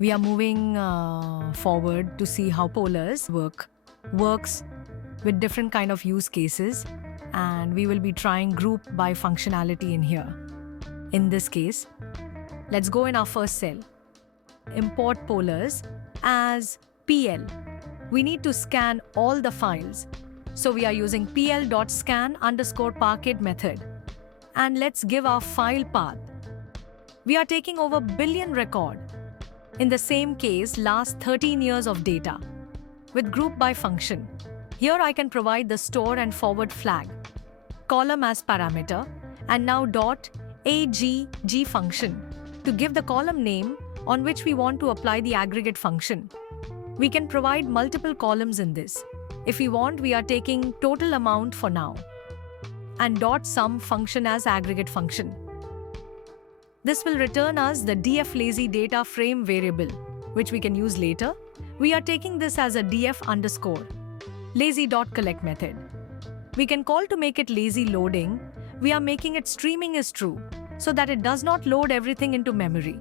We are moving forward to see how polars works with different kind of use cases, and we will be trying group by functionality in here. In this case, let's go in our first cell. Import polars as PL. We need to scan all the files. So we are using pl.scan_parquet method. And let's give our file path. We are taking over billion record. In the same case, last 13 years of data. With group by function. Here I can provide the store and forward flag. Column as parameter. And now .agg function to give the column name on which we want to apply the aggregate function. We can provide multiple columns in this. If we want, we are taking total amount for now. And .sum function as aggregate function. This will return us the df lazy data frame variable, which we can use later. We are taking this as a df_ lazy.collect method. We can call to make it lazy loading. We are making it streaming is true, so that it does not load everything into memory.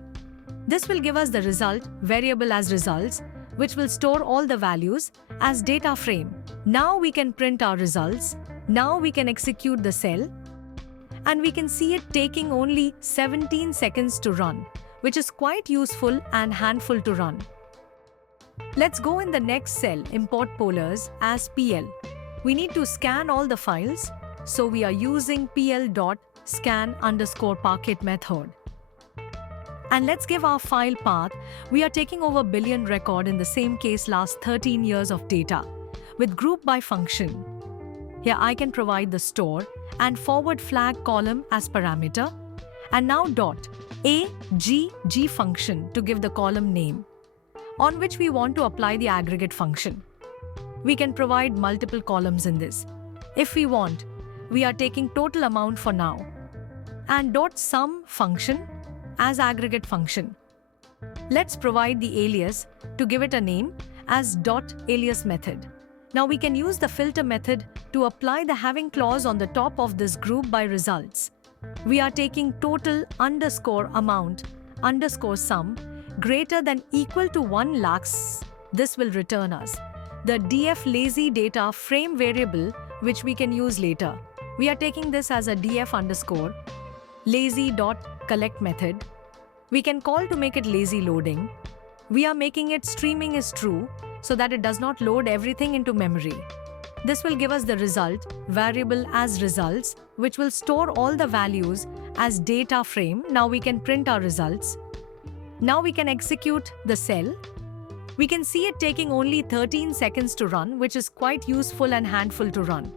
This will give us the result variable as results, which will store all the values as data frame. Now we can print our results. Now we can execute the cell. And we can see it taking only 17 seconds to run, which is quite useful and handful to run. Let's go in the next cell, import polars as PL. We need to scan all the files, so we are using pl.scan_parquet method. And let's give our file path. We are taking over billion record, in the same case last 13 years of data, with group by function. Here I can provide the store and forward flag column as parameter, and now .agg function to give the column name, on which we want to apply the aggregate function. We can provide multiple columns in this. If we want, we are taking total amount for now, and .sum function as aggregate function. Let's provide the alias to give it a name as .alias method. Now we can use the filter method to apply the having clause on the top of this group by results. We are taking total _amount_sum greater than equal to 1 lakhs. This will return us the df lazy data frame variable, which we can use later. We are taking this as a df_ lazy.collect method. We can call to make it lazy loading. We are making it streaming is true, so that it does not load everything into memory. This will give us the result variable as results, which will store all the values as data frame. Now we can print our results. Now we can execute the cell. We can see it taking only 13 seconds to run, which is quite useful and handful to run.